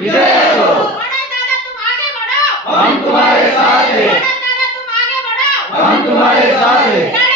विजय असो। दादा तुम आगे बढ़ो, हम तुम्हारे साथ हैं। दादा तुम आगे बढ़ो, हम तुम्हारे साथ हैं।